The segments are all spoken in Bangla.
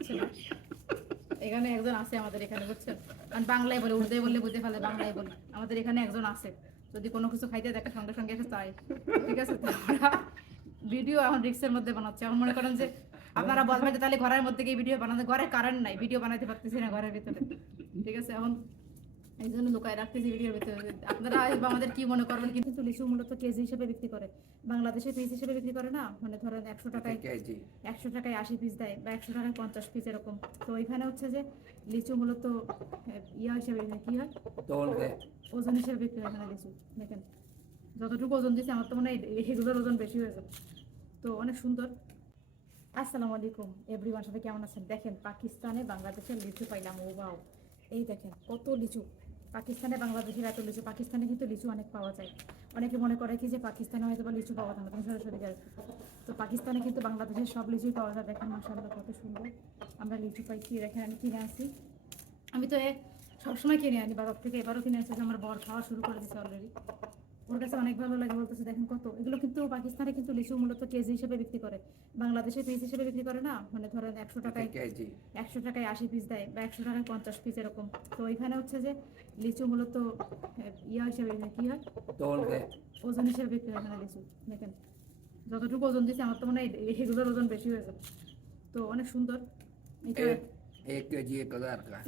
হচ্ছে না। এখানে একজন আছে আমাদের এখানে, বুঝছেন? কারণ বাংলায় বলে, উর্দুয় বললে বুঝতে পারলে বাংলায় বলে। আমাদের এখানে একজন আছে, যদি কোনো কিছু খাইতে দেখে সঙ্গে সঙ্গে এসে চাই। ঠিক আছে, তো আমরা ভিডিও এখন রিক্সের মধ্যে বানাচ্ছি। এখন মনে করেন যে আপনারা বলবেন যে তাহলে ঘরের মধ্যে গিয়ে ভিডিও বানাতে, ঘরে কারেন্ট নাই, ভিডিও বানাতে পারতেছি না ঘরের ভিতরে। ঠিক আছে, এখন এই জন্য লুকায় রাখতেছি ভিডিওর ভিতরে। আপনারা বা আমাদের কি মনে করবেন, কিন্তু লিচু মূলত কেজি হিসেবে বিক্রি করে, বাংলাদেশে পিস হিসেবে বিক্রি করে না। মানে ধরেন 100 টাকায় কেজি 100 টাকায় 80 পিস দেয়, বা 100 টাকায় 50 পিস এরকম। তো এখানে হচ্ছে যে লিচু মূলত ইয়া হিসেবে কি হয়, তোল দেয়। ওজন হিসেবে বিক্রি হয় এখানে লিচু। দেখেন যতটুকু ওজন দিচ্ছে, আমার তো মনে হয় এগুলোর ওজন বেশি হয়ে যাবে। তো অনেক সুন্দর। আসসালামু আলাইকুম এভরিওয়ান, সবাই কেমন আছেন? দেখেন পাকিস্তানে বাংলাদেশের লিচু পাইলাম, ও বাও! এই দেখেন কত লিচু। পাকিস্তানে বাংলাদেশের এত লিচু। পাকিস্তানে কিন্তু লিচু অনেক পাওয়া যায়। অনেকে মনে করে কি যে পাকিস্তানে হয়তো বা লিচু পাওয়া যায় না, তুমি সরাসরি যাবে। তো পাকিস্তানে কিন্তু বাংলাদেশের সব লিচুই পাওয়া যায়। দেখেন মাশাআল্লাহ কত সুন্দর আমরা লিচু পাইছি। দেখেন আমি কিনে আসি, আমি তো সবসময় কিনে আনি বাজার থেকে, এবারও কিনে আসছি। আমার বর খাওয়া শুরু করে দিচ্ছে অলরেডি, ওর কাছে অনেক ভালো লাগে, বলতেছে দেখেন কত এগুলো। কিন্তু পাকিস্তানে কিন্তু লিচু মূলত কেজি হিসেবে বিক্রি করে, বাংলাদেশে পিস হিসেবে বিক্রি করে না। মানে ধরেন 100 টাকায় কেজি 80 পিস দেয়, বা 100 টাকায় 50 পিস এরকম। তো এখানে হচ্ছে যে লিচু মূলত ইয়া হিসেবে কি হয়, তোল দেয়। ওজন হিসেবে বিক্রি হয় এখানে লিচু। দেখেন যতটুকু ওজন দিচ্ছে, আমার তো মনে হয় এগুলোর ওজন বেশি হয়ে যাবে। তো অনেক সুন্দর। এটা एक केजी 1000 का।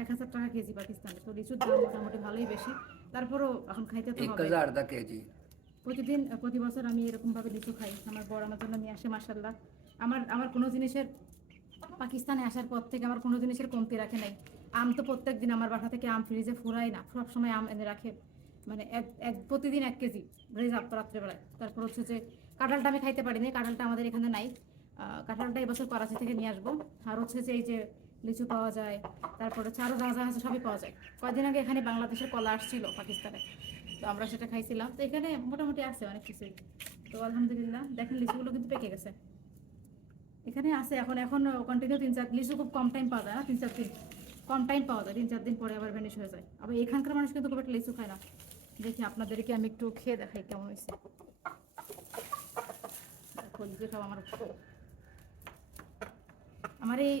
1000 টাকা কেজি পাকিস্তানে। তো লিচুর দাম মোটামুটি ভালোই বেশি, তারপরও এখন খাইতে তো হবে। 1000 का केजी। প্রতি বছর আমি এরকমভাবে লিচু খাই। আমার বড় আমার জন্য নিয়ে আসে মাশাল্লাহ। আমার আমার কোনো জিনিসের, পাকিস্তানে আসার পর থেকে আমার কোনো জিনিসের কমতি রাখে নাই। আম তো প্রত্যেক দিন আমার বাসা থেকে আম ফ্রিজে ফুরায় না, সব সময় আম এনে রাখে। মানে প্রতিদিন 1 কেজি রিজার্ভ রাত্রেবেলায়। তারপর হচ্ছে যে কাঁঠালটা আমি খাইতে পারিনি, কাঁঠালটা আমাদের এখানে নাই। কাঁঠালটা এবছর করাচি থেকে নিয়ে আসবো। আর হচ্ছে যে এই যে লিচু পাওয়া যায়, তারপরে আরও যা যা আছে সবই পাওয়া যায়। কয়েকদিন আগে এখানে বাংলাদেশের কলা আসছিল পাকিস্তানে, তো আমরা সেটা খাইছিলাম। তো এখানে মোটামুটি আছে অনেক কিছুই। তো আলহামদুলিল্লাহ দেখেন লিচুগুলো কিন্তু পেকে গেছে। এখানে আছে এখন এখন কন্টিনিউ 3-4 লিচু খুব কম টাইম পাওয়া যায় না, 3-4 দিন কম টাইম পাওয়া যায়, 3-4 দিন পরে আবার ভ্যানিশ হয়ে যায়। আবার এখানকার মানুষ কিন্তু খুব একটা লিচু খায় না। দেখি আপনাদেরকে আমি একটু খেয়ে দেখাই কেমন হয়েছে। লিচু খাওয়া আমার এই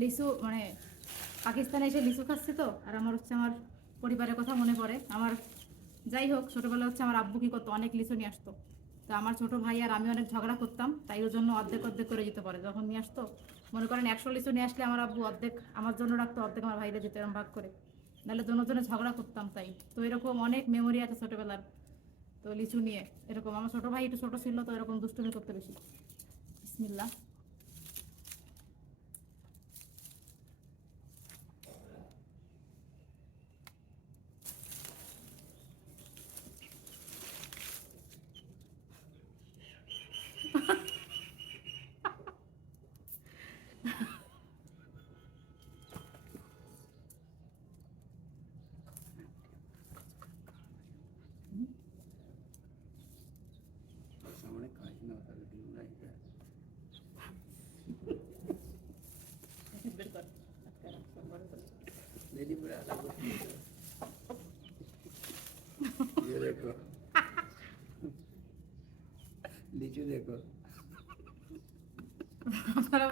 লিচু মানে পাকিস্তানে এসে লিচু খাচ্ছি তো, আর আমার হচ্ছে আমার পরিবারের কথা মনে পড়ে। আমার যাই হোক, ছোটোবেলা হচ্ছে আমার আব্বু কি করতো, অনেক লিচু নিয়ে আসতো। তো আমার ছোট ভাই আর আমি অনেক ঝগড়া করতাম, তাই ওর জন্য অর্ধেক অর্ধেক করে দিতে পারে। যখন নিয়ে আসতো, মনে করেন 100 লিচু নিয়ে আসলে আমার আব্বু অর্ধেক আমার জন্য রাখতো, অর্ধেক আমার ভাইরে দিত, এরকম ভাগ করে। নাহলে জনে ঝগড়া করতাম। তাই তো এরকম অনেক মেমোরি আছে ছোটোবেলার। তো লিচু নিয়ে এরকম, আমার ছোটো ভাই একটু ছোটো ছিল, তো এরকম দুষ্টুমি করতে বেশি। বিসমিল্লাহ। सामने काशी ना होता लेकिन नहीं है। दीदी बड़ा अलग होती है। ये देखो लीचू देखो। আপনারা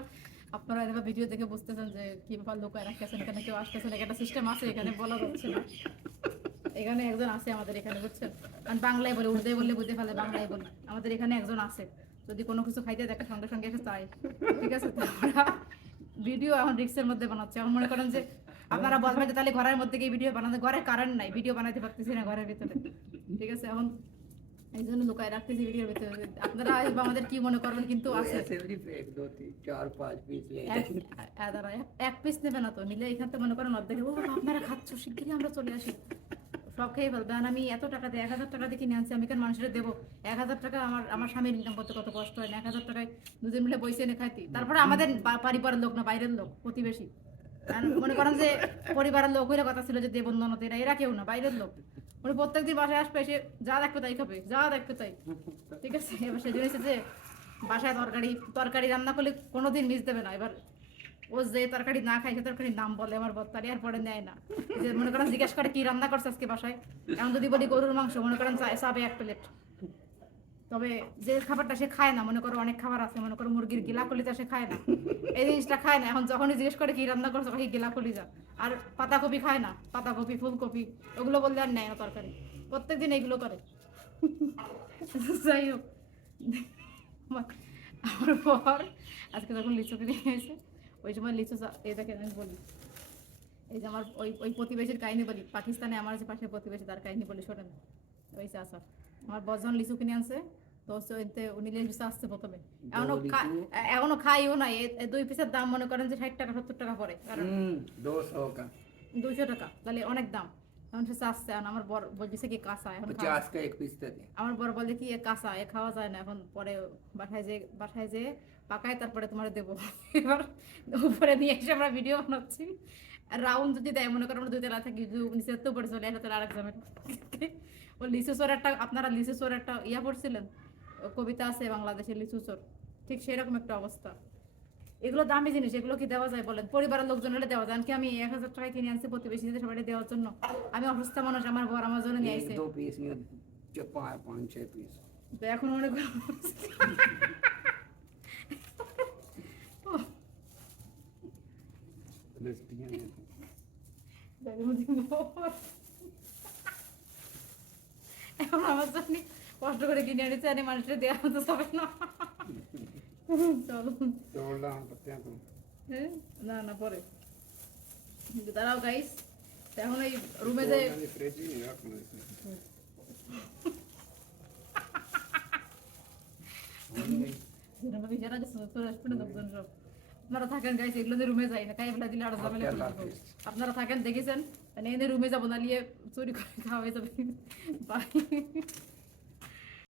আপনারা এবার ভিডিও দেখে বুঝতেছেন যে কি ব্যাপার, লোক রাখতেছেন এখানে, কেউ আসতেছেন, একটা সিস্টেম আছে এখানে, বলা যাচ্ছে না। এখানে একজন আছে আমাদের এখানে, বুঝছেন? কারণ বাংলায় বলে, উর্দুয় বললে বুঝতে পারলে বাংলায় বলে। আমাদের এখানে একজন আছে, যদি কোনো কিছু খাইতে দেখে সঙ্গে সঙ্গে এসে চাই। ঠিক আছে, তো আমরা ভিডিও এখন রিক্সের মধ্যে বানাচ্ছি। এখন মনে করেন যে আপনারা বলবেন যে তাহলে ঘরের মধ্যে গিয়ে ভিডিও বানাতে, ঘরে কারেন্ট নাই, ভিডিও বানাতে পারতেছি না ঘরের ভিতরে। ঠিক আছে, এখন এই জন্য লুকায় রাখতেছি ভিডিওর ভিতরে। আপনারা বা আমাদের কি মনে করবেন, কিন্তু वो আছে। ऐसे भी फेंक दो 4-5 पीस ले দাঁড়া, 1 পিস নেবে না তো, নিলে এখান থেকে মনে করেন অর্ধেক, ও আপনারা খাচ্ছ, শিগগিরই আমরা চলে আসি, সব খেয়ে ফেলবে। আর আমি এত টাকা দিয়ে 1000 টাকা দিয়ে কিনে আনছি, আমি কেন মানুষের দেবো? 1000 টাকা আমার আমার স্বামীর ইনকাম করতে কত কষ্ট হয় না? 1000 টাকায় দুজন মিলে বইসে এনে খাইতি। তারপরে আমাদের পরিবারের লোক না, বাইরের লোক, প্রতিবেশী। আর মনে করেন যে পরিবারের লোক হইলে কথা ছিল যে দেবন ননদ, এরা কেউ না, বাইরের লোক। উনি প্রত্যেকদিন বাসায় আসবে, এসে যা দেখবে তাই খাবে, যা দেখবে তাই। ঠিক আছে, এবার সেদিন এসে যে বাসায় তরকারি তরকারি রান্না করলে কোনোদিন মিস দেবে না। এবার ও যে তরকারি না খায়, সে তরকারির নাম বলে আমার বত্তারি, আর পরে নেয় না। যে মনে করেন জিজ্ঞেস করে কি রান্না করছে আজকে বাসায়, এমন যদি বলি গরুর মাংস, মনে করেন চাবে 1 প্লেট। তবে যে খাবারটা সে খায় না, মনে করো অনেক খাবার আছে, মনে করো মুরগির গিলা কলিজা সে খায় না, এই জিনিসটা খায় না। এখন যখনই জিজ্ঞেস করে কি রান্না করছো, কি গিলা কলিজা। আর পাতাকপি খায় না, পাতাকপি ফুলকপি ওগুলো বললে আর নেয় না তরকারি, প্রত্যেকদিন এইগুলো করে। যাই হোক, আমার পর আজকে যখন লিচু কিনে এসে, ওই সময় লিচু এই দেখেন আমি বলি, এই যে আমার ওই ওই প্রতিবেশীর কাহিনী বলি, পাকিস্তানে আমার যে পাশে প্রতিবেশী তার কাহিনী বলি শোনেন। ওই চাষা আমার বজন লিচু কিনে আনছে, তো ওইতে উনি লিচু আসছে প্রথমে, এখনো খাইও না। এই 2 পিসের দাম মনে করেন যে 60 টাকা 70 টাকা পড়ে, কারণ 200 का 200 টাকা, তাহলে অনেক দাম। এখন সে চাচ্ছে, এখন আমার বর বলছে কি কাঁচা, এখন 50 का एक पीस दे दे। আমার বর বলে কি এ কাঁচা, এ খাওয়া যায় না, এখন পরে বাসায় যে পাকায় তারপরে তোমার দেবো। এবার উপরে নিয়ে এসে আমরা ভিডিও বানাচ্ছি, রাউন্ড যদি দেয়, মনে করো আমরা 2 তলা থাকি, নিচে তো উপরে চলে আসে, তাহলে আরেক জমের। ও লিচু চোর একটা, আপনারা লিচু চোর একটা ইয়া পড়ছিলেন, কবিতা আছে বাংলাদেশের লিচু চোর, ঠিক সেরকম একটা অবস্থা। এগুলো দামি জিনিস, এগুলো কি দেওয়া যায় বলেন? পরিবারের লোকজন হলে দেওয়া যায়, কি আমি 1000 টাকায় কিনে আনছি প্রতিবেশীদের সবাই দেওয়ার জন্য? আমি অসুস্থ মানুষ, আমার বর আমার জন্য নিয়ে আইছে, 1 2 पीस नहीं, 5 6 पीस। তো এখন অনেক लिस्टियां हैं। এখন আমার জন্য কষ্ট করে কিনে আনিছে, আর এই মানুষের দেওয়া তো যাবে না। চলো तोड़ ला पत्तियां तो। হ্যাঁ, না না परे দাঁড়াও গাইস, এখন এই রুমে যে मैंने फ्रिज ही नहीं रखना इसमें। যারা যে চলে আসবে না লোকজন সব, আপনারা থাকেন গাইস, এগুলো যে রুমে যাই না, খাই ফেলা দিলে আরো ঝামেলা করে দিব। আপনারা থাকেন, দেখেছেন, মানে এনে রুমে যাবো না, নিয়ে চুরি করে খাওয়া হয়ে যাবে। বাই।